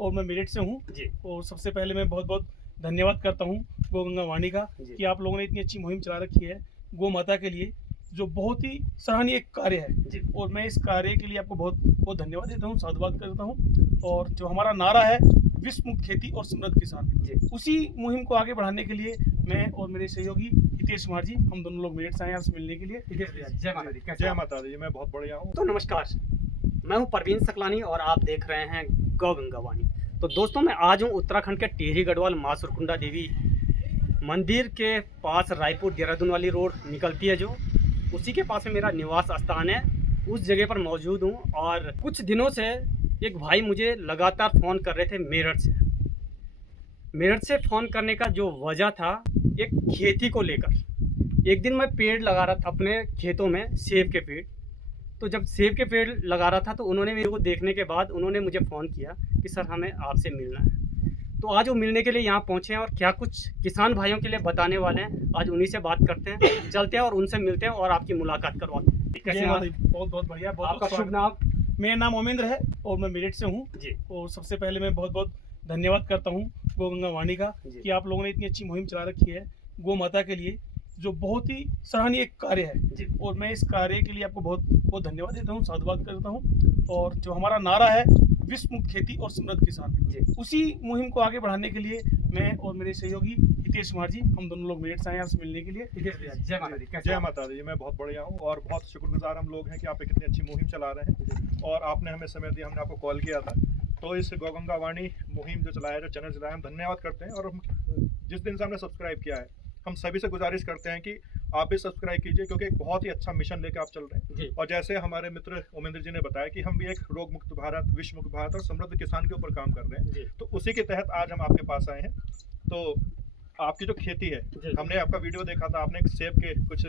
और मैं मेरठ से हूँ। जी। और सबसे पहले मैं बहुत बहुत धन्यवाद करता हूँ गौ गंगा वाणी का कि आप लोगों ने इतनी अच्छी मुहिम चला रखी है गौ माता के लिए, जो बहुत ही सराहनीय कार्य है। जी। और मैं इस कार्य के लिए आपको बहुत बहुत धन्यवाद देता हूँ, साधुवाद करता हूँ। और जो हमारा नारा है विश्व मुक्त खेती और समृद्ध किसान, जी। उसी मुहिम को आगे बढ़ाने के लिए मैं और मेरे सहयोगी हितेश कुमार जी, हम दोनों लोग मेरठ से आए हैं आपसे मिलने के लिए। हितेश भैया, जय माता दी। कैसे जय आप? माता दी। मैं बहुत बढ़िया हूँ। तो नमस्कार, मैं हूं परवीन सकलानी और आप देख रहे हैं गौ गंगा वाणी। तो दोस्तों, मैं आज हूं उत्तराखंड के टिहरी गढ़वाल माँ सुरकुंडा देवी मंदिर के पास, रायपुर देहरादून वाली रोड निकलती है जो, उसी के पास में मेरा निवास स्थान है। उस जगह पर मौजूद हूं और कुछ दिनों से एक भाई मुझे लगातार फ़ोन कर रहे थे मेरठ से फ़ोन करने का जो वजह था, एक खेती को लेकर। एक दिन मैं पेड़ लगा रहा था अपने खेतों में, सेब के पेड़। तो जब सेब के पेड़ लगा रहा था तो उन्होंने मेरे को देखने के बाद उन्होंने मुझे फ़ोन किया कि सर हमें आपसे मिलना है। तो आज वो मिलने के लिए यहाँ पहुँचे हैं और क्या कुछ किसान भाइयों के लिए बताने वाले हैं। आज उन्हीं से बात करते हैं, चलते हैं और उनसे मिलते हैं और आपकी मुलाकात करवाते हैं। कैसे जय हैं माता आप? दी, बहुत बहुत बढ़िया। बहुत आपका बहुत शुभ स्वागत। नाम? मेरा नाम ओमेंद्र है और मैं मेरठ से हूँ। जी। और सबसे पहले मैं बहुत बहुत धन्यवाद करता हूँ गौ गंगा वाणी का जी। कि आप लोगों ने इतनी अच्छी मुहिम चला रखी है गौ माता के लिए, जो बहुत ही सराहनीय कार्य है। जी। और मैं इस कार्य के लिए आपको बहुत बहुत धन्यवाद देता हूँ, साधुवाद करता हूँ। और जो हमारा नारा है विश्व मुक्त खेती और समृद्ध किसान, जी। उसी मुहिम को आगे बढ़ाने के लिए मैं और मेरे सहयोगी हितेश कुमार जी, हम दोनों लोग मेरठ से आए हैं आपसे मिलने के लिए। हितेश भैया, जय माता दी। कैसे जय आप? माता दी। मैं बहुत बढ़िया हूँ और बहुत शुक्रगुजार हम लोग हैं कि आप एक इतनी अच्छी मुहिम चला रहे हैं और आपने हमें समय दिया, हमने आपको कॉल किया था। तो इस गौ गंगा वाणी मुहिम जो चलाया, जो चैनल चलाया, हम धन्यवाद करते हैं। और हम जिस दिन से हमने सब्सक्राइब किया है, हम सभी से गुजारिश करते हैं कि आप भी सब्सक्राइब कीजिए, क्योंकि एक बहुत ही अच्छा मिशन लेकर आप चल रहे हैं। जी। और जैसे हमारे मित्र ओमेंद्र जी ने बताया कि हम भी एक रोग मुक्त भारत, विश्व मुक्त भारत और समृद्ध किसान के ऊपर काम कर रहे हैं। जी। तो उसी के तहत आज हम आपके पास आए हैं। तो आपकी जो खेती है, जी। हमने आपका वीडियो देखा था, आपने एक सेब के कुछ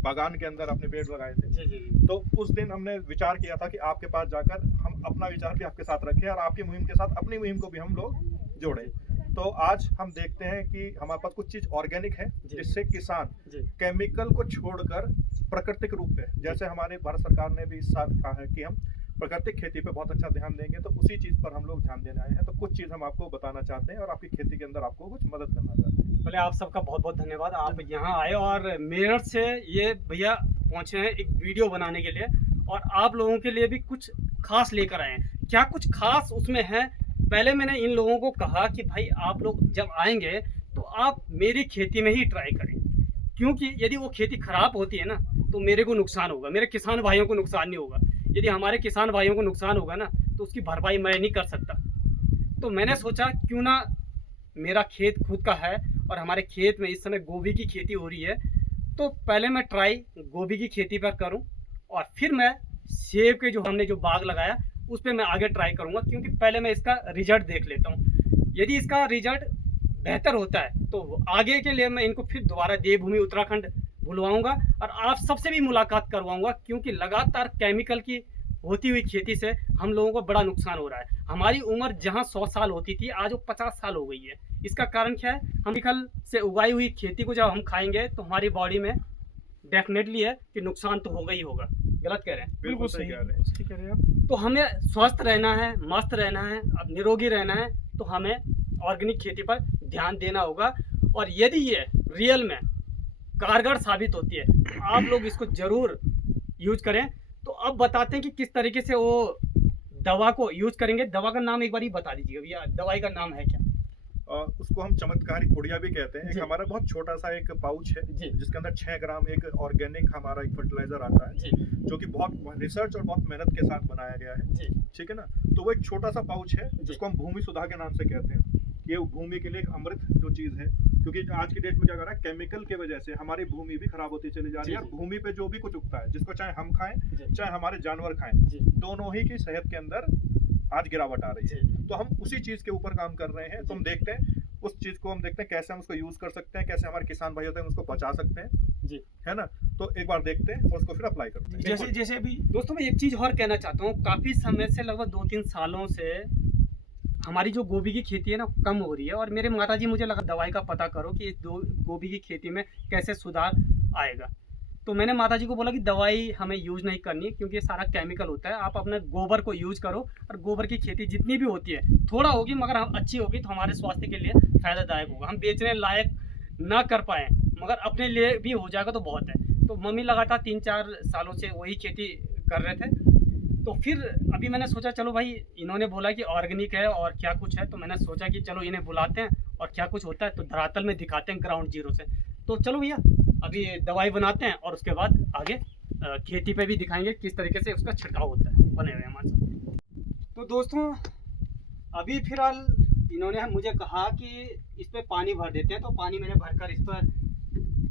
बागान के अंदर अपने पेड़ लगाए थे। जी। जी। तो उस दिन हमने विचार किया था कि आपके पास जाकर हम अपना विचार भी आपके साथ रखें और आपकी मुहिम के साथ अपनी मुहिम को भी हम लोग जोड़ें। तो आज हम देखते हैं कि हमारे पास कुछ चीज़ ऑर्गेनिक है, जिससे किसान जी। केमिकल को छोड़कर प्राकृतिक रूप में, जैसे हमारे भारत सरकार ने भी इस साल कहा है कि हम प्राकृतिक खेती पे बहुत अच्छा ध्यान देंगे, तो उसी चीज़ पर हम लोग ध्यान देने आए हैं। तो कुछ चीज़ हम आपको बताना चाहते हैं और आपकी खेती के अंदर आपको कुछ मदद करना चाहते हैं। पहले आप सबका बहुत बहुत धन्यवाद, आप यहाँ आए और मेरठ से ये भैया पहुँचे हैं एक वीडियो बनाने के लिए, और आप लोगों के लिए भी कुछ खास लेकर आए हैं। क्या कुछ खास उसमें है? पहले मैंने इन लोगों को कहा कि भाई आप लोग जब आएंगे तो आप मेरी खेती में ही ट्राई करें, क्योंकि यदि वो खेती खराब होती है ना तो मेरे को नुकसान होगा, मेरे किसान भाइयों को नुकसान नहीं होगा। यदि हमारे किसान भाइयों को नुकसान होगा ना तो उसकी भरपाई मैं नहीं कर सकता। तो मैंने सोचा क्यों ना, मेरा खेत खुद का है और हमारे खेत में इस समय गोभी की खेती हो रही है, तो पहले मैं ट्राई गोभी की खेती पर करूं और फिर मैं सेब के जो हमने जो बाग लगाया उस पर मैं आगे ट्राई करूंगा, क्योंकि पहले मैं इसका रिजल्ट देख लेता हूं। यदि इसका रिजल्ट बेहतर होता है तो आगे के लिए मैं इनको फिर दोबारा देवभूमि उत्तराखंड बुलवाऊंगा और आप सबसे भी मुलाकात करवाऊंगा, क्योंकि लगातार केमिकल की होती हुई खेती से हम लोगों को बड़ा नुकसान हो रहा है। हमारी उम्र जहां 100 साल होती थी, आज वो 50 साल हो गई है। इसका कारण क्या है? हम केमिकल से उगाई हुई खेती को जब हम खाएंगे तो हमारी बॉडी में डेफिनेटली है कि नुकसान तो होगा ही होगा। गलत कह रहे हैं? बिल्कुल सही कह रहे हैं। सही कह रहे हैं आप। तो हमें स्वस्थ रहना है, मस्त रहना है, अब निरोगी रहना है, तो हमें ऑर्गेनिक खेती पर ध्यान देना होगा। और यदि ये रियल में कारगर साबित होती है तो आप लोग इसको ज़रूर यूज करें। तो अब बताते हैं कि किस तरीके से वो दवा को यूज करेंगे। दवा का नाम एक बार ही बता दीजिएगा भैया, दवाई का नाम है क्या? उसको हम चमत्कारी पुड़िया भी कहते हैं। एक जी। हमारा बहुत छोटा सा एक पाउच है, जी। जिसके अंदर 6 ग्राम एक ऑर्गेनिक हमारा एक फर्टिलाइजर आता है, जी। जो कि बहुत रिसर्च और बहुत मेहनत के साथ बनाया गया है। जी। ठीक है ना। तो वो एक छोटा सा पाउच है जिसको हम भूमि सुधा के नाम से कहते हैं। ये भूमि के लिए एक अमृत जो चीज़ है, क्योंकि आज की डेट में क्या कर रहा है, केमिकल के वजह से हमारी भूमि भी खराब होती चली जा रही है। जी। और भूमि पे जो भी कुछ उगता है, जिसको चाहे हम खाएं जी। चाहे हमारे जानवर खाएं, जी। दोनों ही की सेहत के अंदर आज गिरावट आ रही है। जी। तो हम उसी चीज़ के ऊपर काम कर रहे हैं। तो हम देखते हैं उस चीज़ को, हम देखते हैं कैसे हम उसको यूज़ कर सकते हैं, कैसे हमारे किसान भाई होते हैं उसको बचा सकते हैं। जी। है ना। तो एक बार देखते हैं और उसको फिर अप्लाई करते हैं। जैसे जैसे अभी दोस्तों, मैं एक चीज़ और कहना चाहता हूँ। काफ़ी समय से, लगभग 2-3 सालों से हमारी जो गोभी की खेती है ना कम हो रही है, और मेरे माताजी मुझे लगा दवाई का पता करो कि इस गोभी की खेती में कैसे सुधार आएगा। तो मैंने माता जी को बोला कि दवाई हमें यूज़ नहीं करनी है, क्योंकि ये सारा केमिकल होता है। आप अपने गोबर को यूज़ करो, और गोबर की खेती जितनी भी होती है थोड़ा होगी, मगर हम अच्छी होगी तो हमारे स्वास्थ्य के लिए फ़ायदादायक होगा। हम बेचने लायक ना कर पाएँ, मगर अपने लिए भी हो जाएगा तो बहुत है। तो मम्मी लगातार 3-4 सालों से वही खेती कर रहे थे। तो फिर अभी मैंने सोचा चलो भाई, इन्होंने बोला कि ऑर्गेनिक है और क्या कुछ है, तो मैंने सोचा कि चलो इन्हें बुलाते हैं और क्या कुछ होता है तो धरातल में दिखाते हैं ग्राउंड जीरो से। तो चलो भैया, अभी दवाई बनाते हैं और उसके बाद आगे खेती पे भी दिखाएंगे किस तरीके से उसका छिड़काव होता है। बने हुए हमारे साथ। तो दोस्तों, अभी फिलहाल इन्होंने मुझे कहा कि इस पर पानी भर देते हैं, तो पानी मैंने भरकर इस पर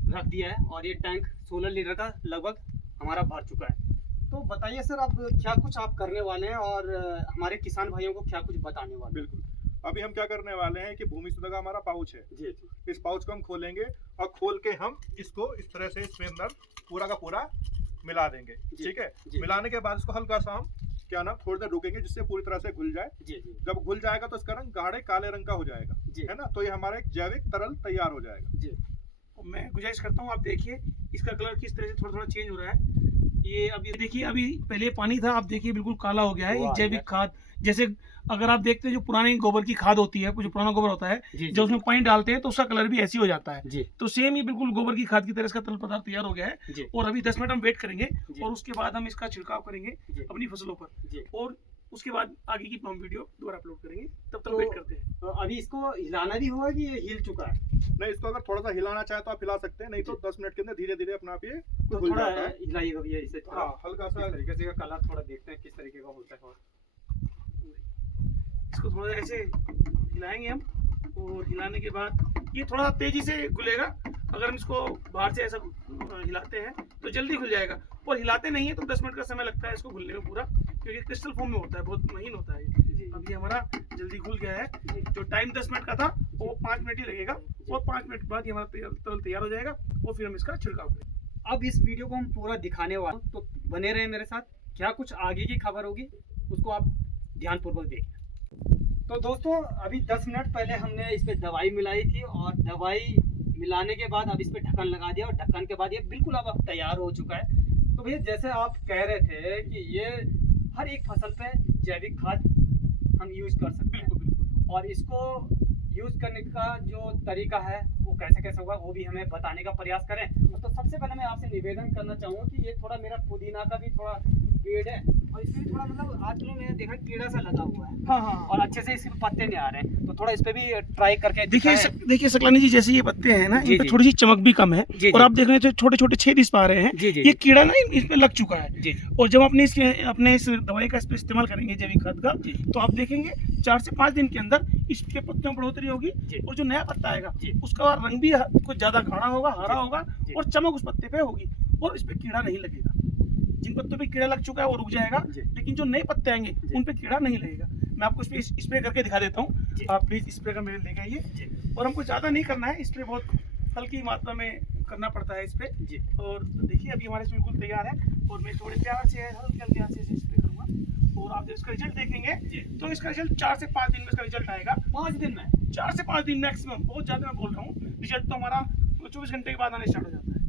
रख दिया है और ये टैंक 16 लीटर का लगभग हमारा भर चुका है। तो बताइए सर, अब क्या कुछ आप करने वाले हैं और हमारे किसान भाइयों को क्या कुछ बताने वाले हैं? बिल्कुल, अभी हम क्या करने वाले हैं कि भूमि सुधा का हमारा पाउच है जी जी। इस पाउच को हम खोलेंगे और खोल के हम इसको इस तरह से इसके अंदर पूरा का पूरा मिला देंगे। ठीक है, मिलाने के बाद इसको हल्का सा हम क्या नाम थोड़ी देर रुकेंगे जिससे पूरी तरह से घुल जाए। जी जी। जब घुल जाएगा तो इसका रंग गाढ़े काले रंग का हो जाएगा, है ना, तो ये हमारा एक जैविक तरल तैयार हो जाएगा। जी। मैं गुजारिश करता हूँ, आप देखिए इसका कलर किस तरह से थोड़ा थोड़ा चेंज हो रहा है। ये अभी देखिए, अभी पहले पानी था, आप देखिए बिल्कुल काला हो गया है। ये जैविक खाद, जैसे अगर आप देखते हैं जो पुरानी गोबर की खाद होती है, जो पुराना गोबर होता है, जब उसमें पानी डालते हैं तो उसका कलर भी ऐसी हो जाता है। तो सेम ही बिल्कुल गोबर की खाद की तरह इसका तरल पदार्थ तैयार हो गया है। और अभी 10 मिनट हम वेट करेंगे और उसके बाद हम इसका छिड़काव करेंगे अपनी फसलों पर, और उसके बाद आगे की हम वीडियो दोबारा अपलोड करेंगे। तब तक वेट करते हैं। तो अभी इसको हिलाना भी होगा कि ये हिल चुका है? नहीं, इसको अगर थोड़ा सा हिलाना चाहे तो आप हिला सकते हैं, नहीं तो 10 मिनट के अंदर धीरे धीरे अपना आप ये तो घुल थोड़ा जाता है। हिलाइएगा भैया इसे, हाँ, हल्का सा इस तरीके से का कलर थोड़ा देखते हैं किस तरीके का होता है। और इसको थोड़ा ऐसे हिलाएंगे हम, और हिलाने के बाद ये थोड़ा तेजी से घुलेगा। अगर हम इसको बाहर से ऐसा हिलाते हैं तो जल्दी घुल जाएगा, और हिलाते नहीं है तो 10 मिनट का समय लगता है इसको घुलने में पूरा, क्योंकि क्रिस्टल फॉर्म में होता है, बहुत महीन होता है। अभी हमारा जल्दी घुल गया है। जो टाइम 10 मिनट का था वो 5 मिनट ही लगेगा, और 5 मिनट बाद ये हमारा तरल तैयार हो जाएगा, और फिर हम इसका छिड़काव करेंगे। अब इस वीडियो को हम पूरा दिखाने वाले हैं, तो बने रहे मेरे साथ। क्या कुछ आगे की खबर होगी उसको आप ध्यानपूर्वक देखें। तो दोस्तों, अभी 10 मिनट पहले हमने इस पर दवाई मिलाई थी, और दवाई मिलाने के बाद अब इस पर ढक्कन लगा दिया, और ढक्कन के बाद ये बिल्कुल अब तैयार हो चुका है। तो भैया, जैसे आप कह रहे थे कि ये हर एक फसल पे जैविक खाद हम यूज कर सकते हैं। बिल्कुल। और इसको यूज करने का जो तरीका है वो कैसे कैसे होगा वो भी हमें बताने का प्रयास करें। तो सबसे पहले मैं आपसे निवेदन करना चाहूँगा कि ये थोड़ा मेरा पुदीना का भी थोड़ा पेड़ है, और इसमें थोड़ा मतलब आजकल मैंने देखा कीड़ा सा लगा हुआ है। हाँ, और अच्छे से इसके पत्ते नहीं आ रहे हैं, तो थोड़ा इस पे भी ट्राई करके देखिए सकलानी जी, जैसे ये पत्ते हैं ना, इन पे थोड़ी सी चमक भी कम है, और आप देख रहे हैं छोटे छोटे छेद इस पा रहे हैं। ये कीड़ा ना इस पे लग चुका है। और जब अपने इस दवाई का इस्तेमाल करेंगे जैविक खाद का, तो आप देखेंगे 4 से 5 दिन के अंदर इसके पत्तों में बढ़ोतरी होगी, और जो नया पत्ता आएगा उसका रंग भी कुछ ज्यादा गाढ़ा होगा, हरा होगा, और चमक उस पत्ते पे होगी, और इस पे कीड़ा नहीं लगेगा। जिन पत्तों पे कीड़ा लग चुका है वो रुक जाएगा, लेकिन जो नए पत्ते आएंगे उन पे कीड़ा नहीं लगेगा। मैं आपको स्प्रे करके दिखा देता हूँ, आप प्लीज स्प्रे का मेरे लेके आइए। और हमको ज्यादा नहीं करना है, स्प्रे बहुत हल्की मात्रा में करना पड़ता है स्प्रे। और देखिए अभी हमारे बिल्कुल तैयार है, और मैं थोड़े प्यार से हल्के हाथ से स्प्रे करूँगा, और आप जब इसका रिजल्ट देखेंगे तो इसका रिजल्ट 4 से 5 दिन में इसका रिजल्ट आएगा। 5 दिन में? 4 से 5 दिन मैक्सिमम, बहुत ज्यादा मैं बोल रहा हूँ। रिजल्ट तो हमारा 24 घंटे के बाद आने स्टार्ट हो जाता है।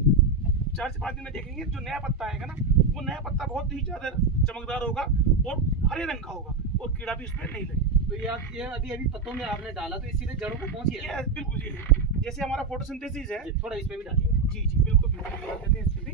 4 से 5 दिन में देखेंगे जो नया पत्ता आएगा ना, वो नया पत्ता बहुत ही ज्यादा चमकदार होगा और हरे रंग का होगा, और कीड़ा भी उसमें नहीं लगेगा। तो ये अभी पत्तों में आपने डाला तो इसीलिए जड़ों को पहुंच गया? बिल्कुल जी, जैसे हमारा फोटोसिंथेसिस है। थोड़ा इसमें भी डालिए। जी बिल्कुल डाल देते हैं इसमें भी।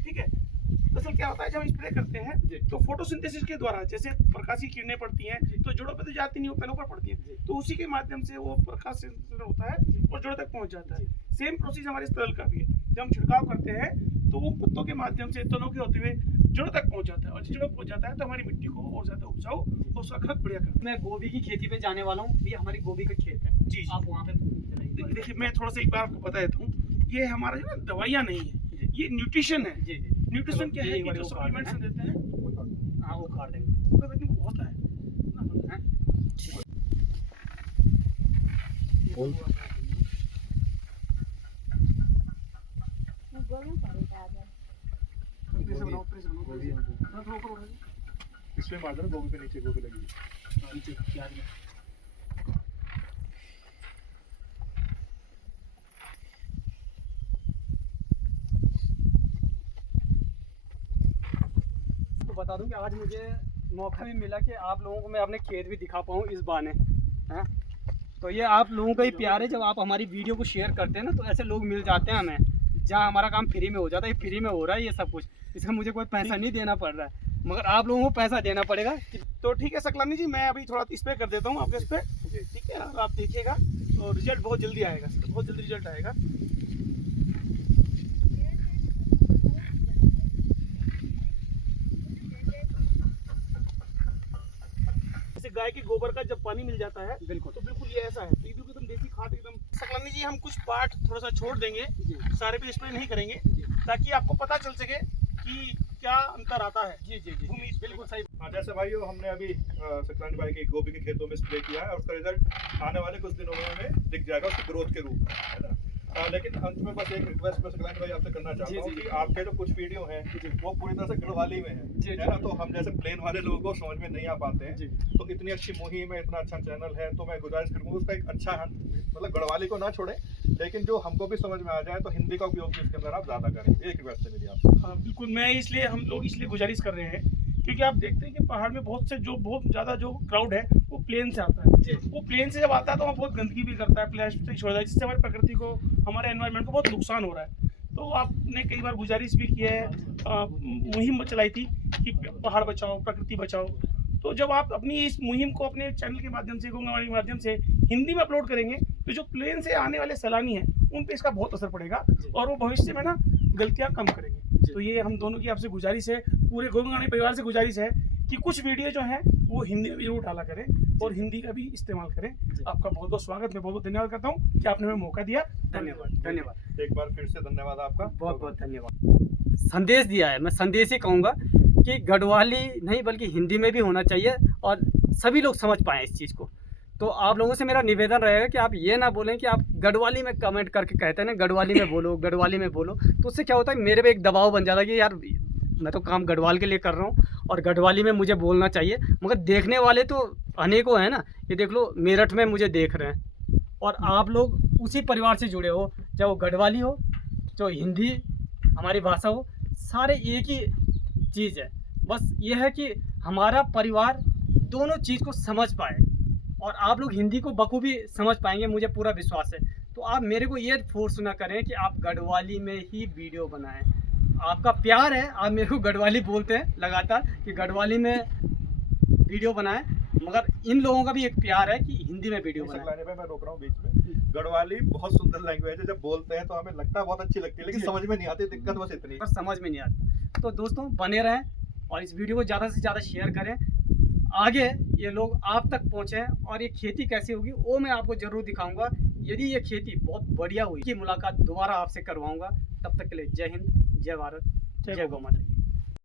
ठीक है, दरअसल क्या होता है, जब हम स्प्रे करते हैं तो फोटोसिंथेसिस के द्वारा जैसे प्रकाशीय किरणें पड़ती हैं तो जड़ों पे तो जाती नहीं, वो पेड़ों पर पड़ती है, तो उसी के माध्यम से वो प्रकाश संश्लेषण होता है और जड़ों तक पहुंच जाता है। सेम प्रोसेस हमारे तरल का भी है। जब हम छिड़काव करते हैं तो वो पत्तों के माध्यम से तनों के होते हुए जड़ों तक पहुंच जाता है, और जड़ों पहुंच जाता है तो हमारी मिट्टी को और ज्यादा उपजाऊ और उसका खत बढ़िया करता है। मैं गोभी की खेती पे जाने वाला हूँ, ये हमारी गोभी का खेत है। जी आप वहाँ पे देखिए, मैं थोड़ा सा एक बार आपको बता देता हूँ, ये हमारा जो ना दवाइयाँ नहीं है, ये न्यूट्रिशन है। न्यूट्रिशन क्या है कि जो सप्लीमेंट्स देते हैं, हाँ वो खा देंगे, होता है। इसमें मार देना, गोभी पे नीचे गोभी लगी। बता दूं कि आज मुझे मौका भी मिला कि आप लोगों को मैं अपने खेत भी दिखा पाऊँ इस बहाने हैं। तो ये आप लोगों का ही प्यार है, जब आप हमारी वीडियो को शेयर करते हैं ना तो ऐसे लोग मिल जाते हैं हमें, जहाँ हमारा काम फ्री में हो जाता है। ये फ्री में हो रहा है ये सब कुछ, इसमें मुझे कोई पैसा नहीं देना पड़ रहा है, मगर आप लोगों को पैसा देना पड़ेगा। तो ठीक है सकलानी जी, मैं अभी थोड़ा इस पे कर देता हूँ आपके इस पे, ठीक है, और आप देखिएगा तो रिजल्ट बहुत जल्दी आएगा, बहुत जल्दी रिजल्ट आएगा। जैसे गाय के गोबर का जब पानी मिल जाता है बिल्कुल, तो बिल्कुल ये ऐसा है, तो ये बिल्कुल एकदम देसी खाद एकदम। सकलानी जी हम कुछ पार्ट थोड़ा सा छोड़ देंगे, सारे पे स्प्रे नहीं करेंगे, ताकि आपको पता चल सके कि क्या अंतर आता है। जी जी जी, बिल्कुल सही। हाँ, जैसे भाइयों हमने अभी सकलानी भाई के गोभी के खेतों में स्प्रे किया है और उसका रिजल्ट आने वाले कुछ दिनों में हमें दिख जाएगा उसकी ग्रोथ के रूप में, है ना। लेकिन अंत में बस एक रिक्वेस्ट मैं सकलानी भाई आपसे करना चाहता हूँ कि आपके जो कुछ वीडियो हैं वो पूरी तरह से गढ़वाली में है ना, तो हम जैसे प्लेन वाले लोगों को समझ में नहीं आ पाते हैं। तो इतनी अच्छी मुहिम है, इतना अच्छा चैनल है, तो मैं गुजारिश करूँगा उसका एक अच्छा मतलब गढ़वाली को ना छोड़े, लेकिन जो हमको भी समझ में आ जाए तो हिंदी का उपयोग इसके अंदर आप ज़्यादा करें, एक रिक्वेस्ट है मेरी आपसे। हाँ बिल्कुल, मैं इसलिए हम लोग इसलिए गुजारिश कर रहे हैं क्योंकि आप देखते हैं कि पहाड़ में बहुत ज़्यादा जो क्राउड है वो प्लेन से आता है। वो प्लेन से जब आता है तो वहाँ बहुत गंदगी भी करता है, प्लास्टिक छोड़ रहा है, जिससे हमारी प्रकृति को, हमारे एनवायरनमेंट को बहुत नुकसान हो रहा है। तो आपने कई बार गुजारिश भी की है, मुहिम चलाई थी कि पहाड़ बचाओ, प्रकृति बचाओ। तो जब आप अपनी इस मुहिम को अपने चैनल के माध्यम से, गंगावाणी के माध्यम से हिंदी में अपलोड करेंगे तो जो प्लेन से आने वाले सैलानी हैं उन पे इसका बहुत असर पड़ेगा और वो भविष्य में ना गलतियाँ कम करेंगे। तो ये हम दोनों की आपसे गुजारिश है, पूरे गंगावाणी परिवार से गुजारिश है कि कुछ वीडियो जो है वो हिंदी में जरूर डाला करें और हिंदी का भी इस्तेमाल करें। आपका बहुत बहुत स्वागत, मैं बहुत बहुत धन्यवाद करता हूँ कि आपने हमें मौका दिया। धन्यवाद, धन्यवाद, एक बार फिर से धन्यवाद आपका, बहुत बहुत धन्यवाद। संदेश दिया है, मैं संदेश ही कहूँगा कि गढ़वाली नहीं बल्कि हिंदी में भी होना चाहिए और सभी लोग समझ पाएँ इस चीज़ को। तो आप लोगों से मेरा निवेदन रहेगा कि आप ये ना बोलें कि आप गढ़वाली में कमेंट करके कहते हैं ना गढ़वाली में बोलो, गढ़वाली में बोलो, तो उससे क्या होता है मेरे पे एक दबाव बन जाता है कि यार मैं तो काम गढ़वाल के लिए कर रहा हूँ और गढ़वाली में मुझे बोलना चाहिए, मगर देखने वाले तो अनेकों हैं ना। ये देख लो मेरठ में मुझे देख रहे हैं और आप लोग उसी परिवार से जुड़े हो, चाहे वो गढ़वाली हो, चाहे हिंदी हमारी भाषा हो, सारे एक ही चीज़ है। बस ये है कि हमारा परिवार दोनों चीज़ को समझ पाए और आप लोग हिंदी को बखूबी समझ पाएंगे, मुझे पूरा विश्वास है। तो आप मेरे को ये फोर्स ना करें कि आप गढ़वाली में ही वीडियो बनाएं। आपका प्यार है, आप मेरे को गढ़वाली बोलते हैं लगातार कि गढ़वाली में वीडियो बनाएं, मगर इन लोगों का भी एक प्यार है कि हिंदी में वीडियो बनाएं। सकलानी भाई मैं रोक रहा हूँ बीच में, गढ़वाली बहुत सुंदर लैंग्वेज है, जब बोलते हैं तो हमें लगता है बहुत अच्छी लगती है, लेकिन समझ में नहीं आती, दिक्कत बस इतनी, पर समझ में नहीं आता। तो दोस्तों बने रहें और इस वीडियो को ज़्यादा से ज़्यादा शेयर करें, आगे ये लोग आप तक पहुँचें और ये खेती कैसी होगी वो मैं आपको ज़रूर दिखाऊंगा। यदि ये खेती बहुत बढ़िया हुई की मुलाकात दोबारा आपसे करवाऊंगा। तब तक के लिए जय हिंद, जय भारत, जय गौ माता।